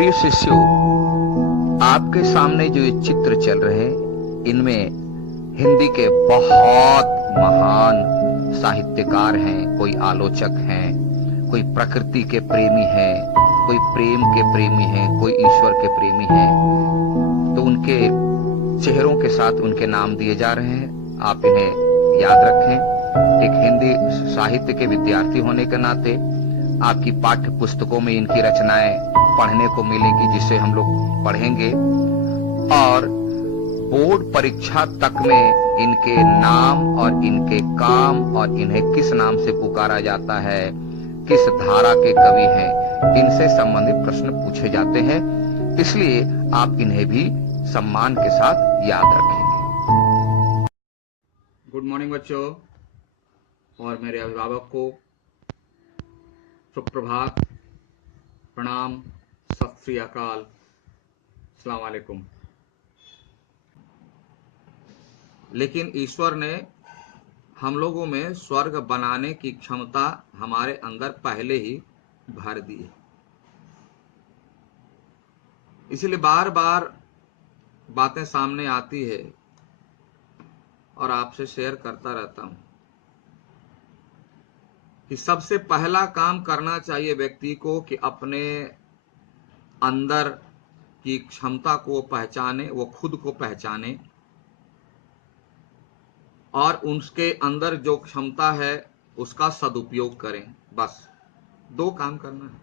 प्रिय शिष्यों, आपके सामने जो ये चित्र चल रहे हैं, इनमें हिंदी के बहुत महान साहित्यकार हैं, कोई आलोचक हैं, कोई प्रकृति के प्रेमी हैं, कोई प्रेम के प्रेमी हैं, कोई ईश्वर के प्रेमी हैं। तो उनके चेहरों के साथ उनके नाम दिए जा रहे हैं। आप इन्हें याद रखें। एक हिंदी साहित्य के विद्यार्थी होने के नाते आपकी पाठ्य पुस्तकों में इनकी रचनाएं पढ़ने को मिलेगी, जिसे हम लोग पढ़ेंगे, और बोर्ड परीक्षा तक में इनके नाम और इनके काम और इन्हें किस नाम से पुकारा जाता है, किस धारा के कवि हैं, इनसे संबंधित प्रश्न पूछे जाते हैं। इसलिए आप इन्हें भी सम्मान के साथ याद रखेंगे। गुड मॉर्निंग बच्चों और मेरे अभिभावक को सुप्रभात, प्रणाम, सत श्री अकाल, अस्सलाम वालेकुम। लेकिन ईश्वर ने हम लोगों में स्वर्ग बनाने की क्षमता हमारे अंदर पहले ही भर दी है। इसलिए बार बार बातें सामने आती है और आपसे शेयर करता रहता हूं कि सबसे पहला काम करना चाहिए व्यक्ति को कि अपने अंदर की क्षमता को पहचाने, वो खुद को पहचाने और उसके अंदर जो क्षमता है उसका सदुपयोग करें। बस दो काम करना है।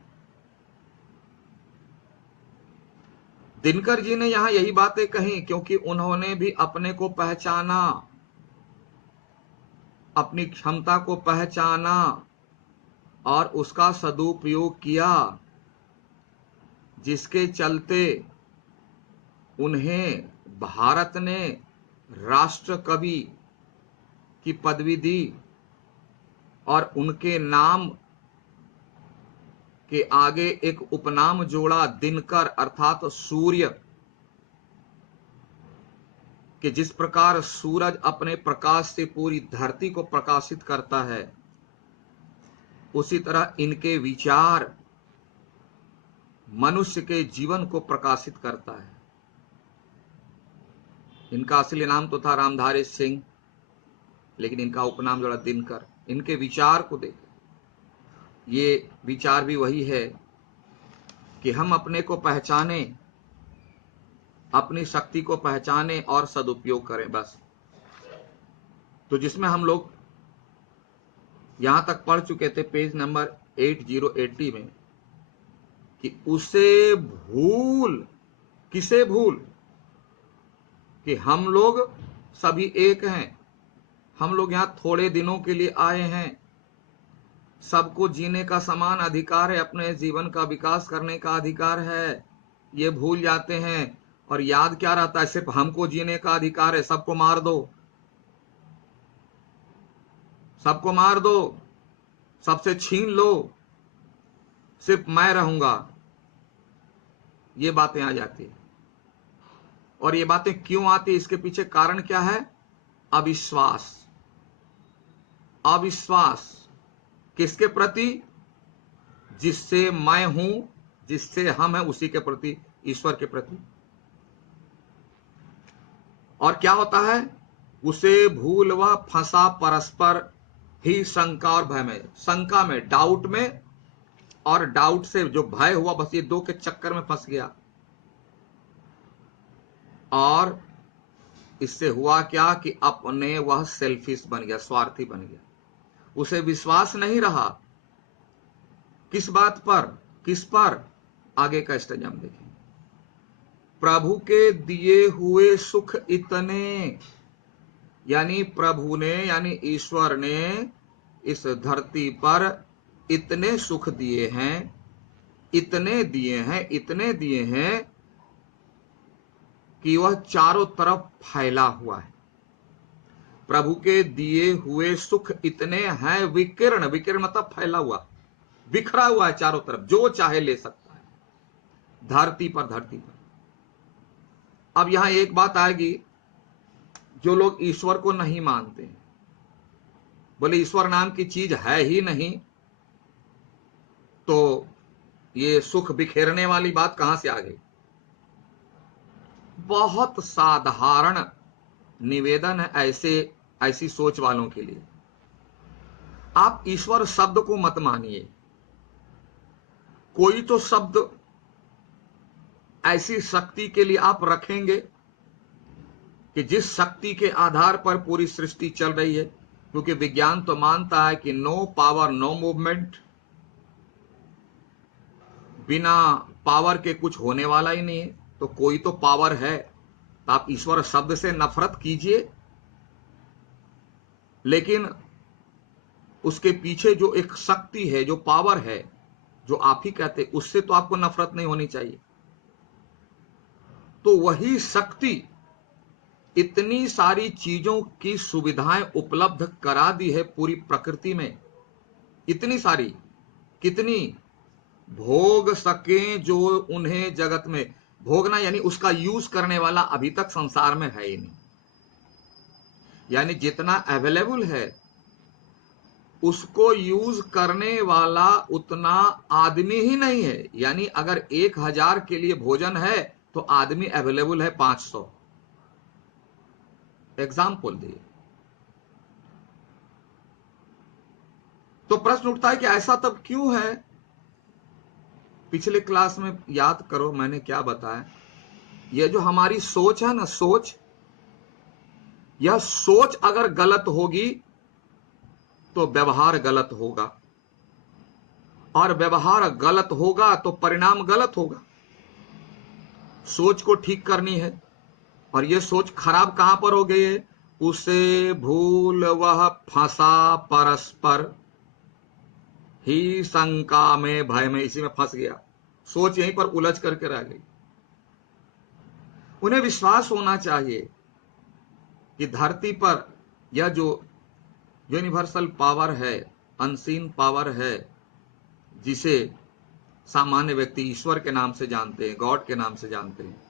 दिनकर जी ने यहां यही बातें कही क्योंकि उन्होंने भी अपने को पहचाना, अपनी क्षमता को पहचाना और उसका सदुपयोग किया, जिसके चलते उन्हें भारत ने राष्ट्र कवि की पदवी दी और उनके नाम के आगे एक उपनाम जोड़ा, दिनकर, अर्थात सूर्य, कि जिस प्रकार सूरज अपने प्रकाश से पूरी धरती को प्रकाशित करता है, उसी तरह इनके विचार मनुष्य के जीवन को प्रकाशित करता है। इनका असली नाम तो था रामधारी सिंह, लेकिन इनका उपनाम जोड़ा दिनकर। इनके विचार को देखें, ये विचार भी वही है कि हम अपने को पहचाने, अपनी शक्ति को पहचाने और सदुपयोग करें। बस तो जिसमें हम लोग यहां तक पढ़ चुके थे पेज नंबर 8080 में कि उसे भूल, किसे भूल, कि हम लोग सभी एक हैं, हम लोग यहां थोड़े दिनों के लिए आए हैं, सबको जीने का समान अधिकार है, अपने जीवन का विकास करने का अधिकार है। ये भूल जाते हैं और याद क्या रहता है, सिर्फ हमको जीने का अधिकार है, सबको मार दो, सबको मार दो, सबसे छीन लो, सिर्फ मैं रहूंगा। ये बातें आ जाती है। और ये बातें क्यों आती है, इसके पीछे कारण क्या है? अविश्वास। अविश्वास किसके प्रति? जिससे मैं हूं, जिससे हम हैं, उसी के प्रति, ईश्वर के प्रति। और क्या होता है? उसे भूल व फंसा परस्पर ही शंका और भय में, शंका में, डाउट में, और डाउट से जो भय हुआ, बस ये दो के चक्कर में फंस गया। और इससे हुआ क्या कि अपने वह सेल्फिश बन गया, स्वार्थी बन गया। उसे विश्वास नहीं रहा। किस बात पर? किस पर? आगे का स्टेज हम देखें। प्रभु के दिए हुए सुख इतने, यानी प्रभु ने, यानी ईश्वर ने इस धरती पर इतने सुख दिए हैं, इतने दिए हैं, इतने दिए हैं कि वह चारों तरफ फैला हुआ है। प्रभु के दिए हुए सुख इतने हैं, विकीर्ण, विकीर्ण मतलब फैला हुआ, बिखरा हुआ है चारों तरफ, जो चाहे ले सकता है धरती पर, धरती पर। अब यहां एक बात आएगी, जो लोग ईश्वर को नहीं मानते हैं, बोले ईश्वर नाम की चीज है ही नहीं, तो ये सुख बिखेरने वाली बात कहां से आ गई? बहुत साधारण निवेदन है ऐसी सोच वालों के लिए। आप ईश्वर शब्द को मत मानिए। कोई तो शब्द ऐसी शक्ति के लिए आप रखेंगे कि जिस शक्ति के आधार पर पूरी सृष्टि चल रही है, क्योंकि विज्ञान तो मानता है कि नो पावर नो मूवमेंट, बिना पावर के कुछ होने वाला ही नहीं है। तो कोई तो पावर है, तो आप ईश्वर शब्द से नफरत कीजिए, लेकिन उसके पीछे जो एक शक्ति है, जो पावर है, जो आप ही कहते, उससे तो आपको नफरत नहीं होनी चाहिए। तो वही शक्ति इतनी सारी चीजों की सुविधाएं उपलब्ध करा दी है पूरी प्रकृति में, इतनी सारी, कितनी भोग सके जो उन्हें जगत में भोगना, यानी उसका यूज करने वाला अभी तक संसार में है ही नहीं। यानी जितना अवेलेबल है उसको यूज करने वाला उतना आदमी ही नहीं है। यानी अगर 1000 के लिए भोजन है तो आदमी अवेलेबल है 500। एग्जाम्पल दिए। तो प्रश्न उठता है कि ऐसा तब क्यों है? पिछले क्लास में याद करो मैंने क्या बताया। यह जो हमारी सोच है ना, सोच, यह सोच अगर गलत होगी तो व्यवहार गलत होगा, और व्यवहार गलत होगा तो परिणाम गलत होगा। सोच को ठीक करनी है, और यह सोच खराब कहां पर हो गई है? उसे भूल वह फंसा परस्पर ही शंका में भय में, इसी में फंस गया। सोच यहीं पर उलझ करके रह गई। उन्हें विश्वास होना चाहिए कि धरती पर यह जो यूनिवर्सल पावर है, अनसीन पावर है, जिसे सामान्य व्यक्ति ईश्वर के नाम से जानते हैं, गॉड के नाम से जानते हैं,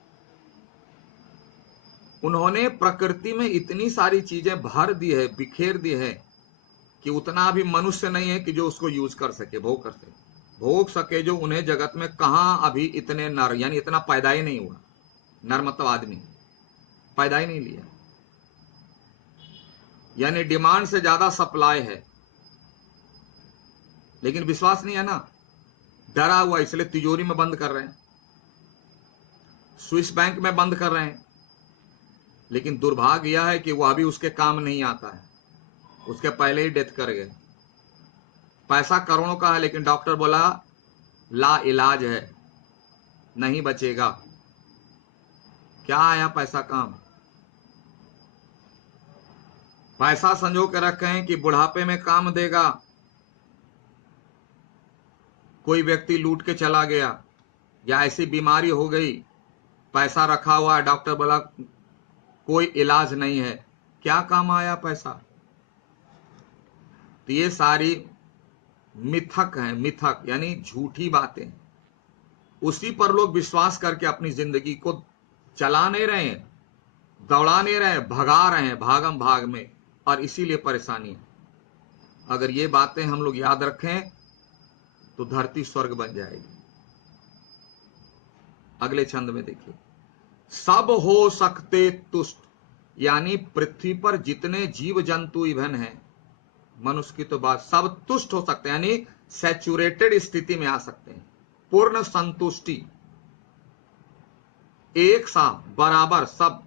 उन्होंने प्रकृति में इतनी सारी चीजें भर दी है, बिखेर दी है, कि उतना भी मनुष्य नहीं है कि जो उसको यूज कर सके, भोग सके जो उन्हें जगत में कहां अभी इतने नर, यानी इतना पैदा ही नहीं हुआ। नर मतलब आदमी पैदा ही नहीं लिया, यानी डिमांड से ज्यादा सप्लाई है। लेकिन विश्वास नहीं है ना, डरा हुआ, इसलिए तिजोरी में बंद कर रहे हैं, स्विस बैंक में बंद कर रहे हैं। लेकिन दुर्भाग्य यह है कि वह अभी उसके काम नहीं आता है, उसके पहले ही डेथ कर गए। पैसा करोड़ों का है, लेकिन डॉक्टर बोला ला इलाज है, नहीं बचेगा। क्या आया पैसा काम? पैसा संजो के रखे हैं कि बुढ़ापे में काम देगा। कोई व्यक्ति लूट के चला गया, या ऐसी बीमारी हो गई, पैसा रखा हुआ है, डॉक्टर बोला कोई इलाज नहीं है, क्या काम आया पैसा? तो ये सारी मिथक हैं, मिथक यानी झूठी बातें। उसी पर लोग विश्वास करके अपनी जिंदगी को चला नहीं रहे हैं, दौड़ा नहीं रहे हैं, भगा रहे हैं भागम भाग में, और इसीलिए परेशानी है। अगर ये बातें हम लोग याद रखें तो धरती स्वर्ग बन जाएगी। अगले छंद में देखिए, सब हो सकते तुष्ट, यानी पृथ्वी पर जितने जीव जंतु इवन हैं, मनुष्य की तो बात, सब तुष्ट हो सकते हैं, यानी सैचुरेटेड स्थिति में आ सकते हैं, पूर्ण संतुष्टि, एक सा बराबर सब।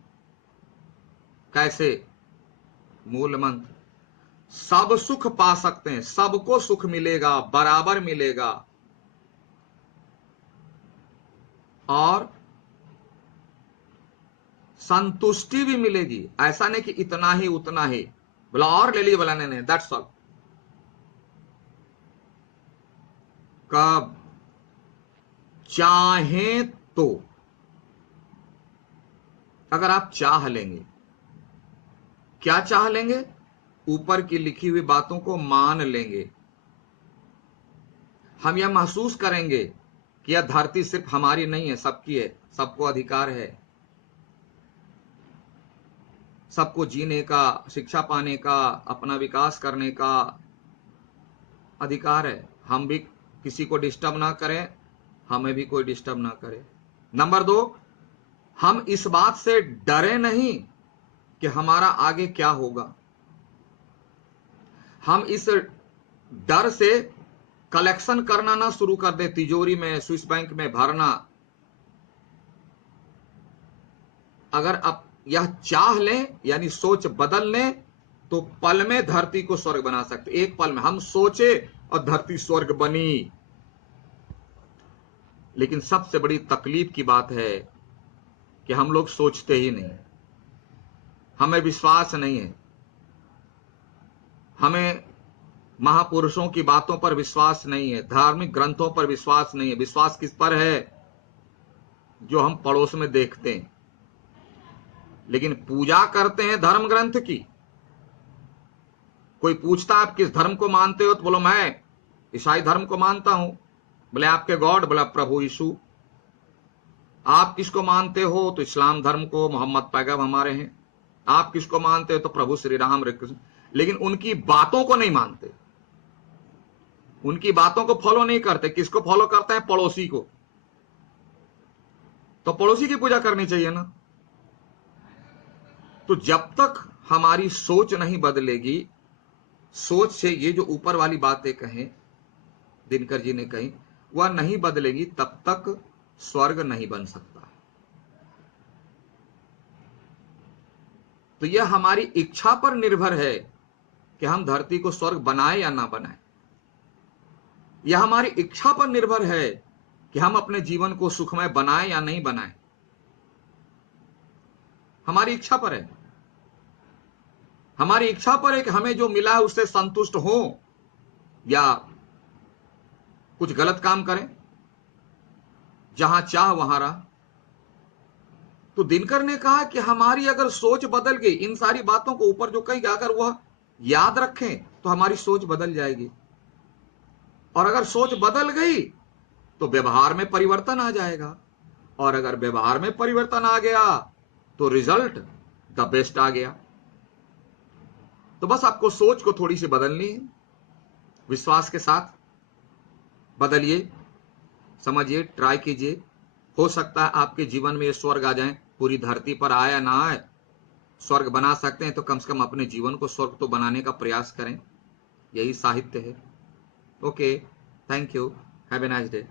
कैसे? मूल मंत्र, सब सुख पा सकते हैं, सबको सुख मिलेगा, बराबर मिलेगा, और संतुष्टि भी मिलेगी। ऐसा नहीं कि इतना ही उतना ही, बोला और ले लिए, बोला नहीं, दैट्स ऑल। कब चाहे तो, अगर आप चाह लेंगे, क्या चाह लेंगे? ऊपर की लिखी हुई बातों को मान लेंगे। हम यह महसूस करेंगे कि यह धरती सिर्फ हमारी नहीं है, सबकी है, सबको अधिकार है, सबको जीने का, शिक्षा पाने का, अपना विकास करने का अधिकार है। हम भी किसी को डिस्टर्ब ना करें, हमें भी कोई डिस्टर्ब ना करे। नंबर 2, हम इस बात से डरे नहीं कि हमारा आगे क्या होगा। हम इस डर से कलेक्शन करना ना शुरू कर दे, तिजोरी में, स्विस बैंक में भरना। अगर अब यह चाह लें, यानी सोच बदल लें, तो पल में धरती को स्वर्ग बना सकते। एक पल में हम सोचे और धरती स्वर्ग बनी। लेकिन सबसे बड़ी तकलीफ की बात है कि हम लोग सोचते ही नहीं, हमें विश्वास नहीं है, हमें महापुरुषों की बातों पर विश्वास नहीं है, धार्मिक ग्रंथों पर विश्वास नहीं है। विश्वास किस पर है? जो हम पड़ोस में देखते हैं। लेकिन पूजा करते हैं धर्म ग्रंथ की। कोई पूछता है आप किस धर्म को मानते हो, तो बोलो मैं ईसाई धर्म को मानता हूं। बोले आपके गॉड? बोला प्रभु यीशु। आप किसको मानते हो? तो इस्लाम धर्म को, मोहम्मद पैगंबर हमारे हैं। आप किसको मानते हो? तो प्रभु श्री राम, हरे कृष्ण। लेकिन उनकी बातों को नहीं मानते, उनकी बातों को फॉलो नहीं करते। किसको फॉलो करते हैं? पड़ोसी को। तो पड़ोसी की पूजा करनी चाहिए ना। तो जब तक हमारी सोच नहीं बदलेगी, सोच से ये जो ऊपर वाली बातें कहें, दिनकर जी ने कही, वह नहीं बदलेगी, तब तक स्वर्ग नहीं बन सकता। तो यह हमारी इच्छा पर निर्भर है कि हम धरती को स्वर्ग बनाए या ना बनाए। यह हमारी इच्छा पर निर्भर है कि हम अपने जीवन को सुखमय बनाए या नहीं बनाए। हमारी इच्छा पर है। हमारी इच्छा पर है कि हमें जो मिला है उससे संतुष्ट हो या कुछ गलत काम करें। जहां चाह वहां राह। तो दिनकर ने कहा कि हमारी अगर सोच बदल गई, इन सारी बातों को ऊपर जो कही, अगर वह याद रखें तो हमारी सोच बदल जाएगी। और अगर सोच बदल गई तो व्यवहार में परिवर्तन आ जाएगा। और अगर व्यवहार में परिवर्तन आ गया तो रिजल्ट द बेस्ट आ गया। तो बस आपको सोच को थोड़ी सी बदलनी है। विश्वास के साथ बदलिए, समझिए, ट्राई कीजिए। हो सकता है आपके जीवन में ये स्वर्ग आ जाए। पूरी धरती पर आए या ना आए, स्वर्ग बना सकते हैं तो कम से कम अपने जीवन को स्वर्ग तो बनाने का प्रयास करें। यही साहित्य है। Okay, thank you, have a nice day.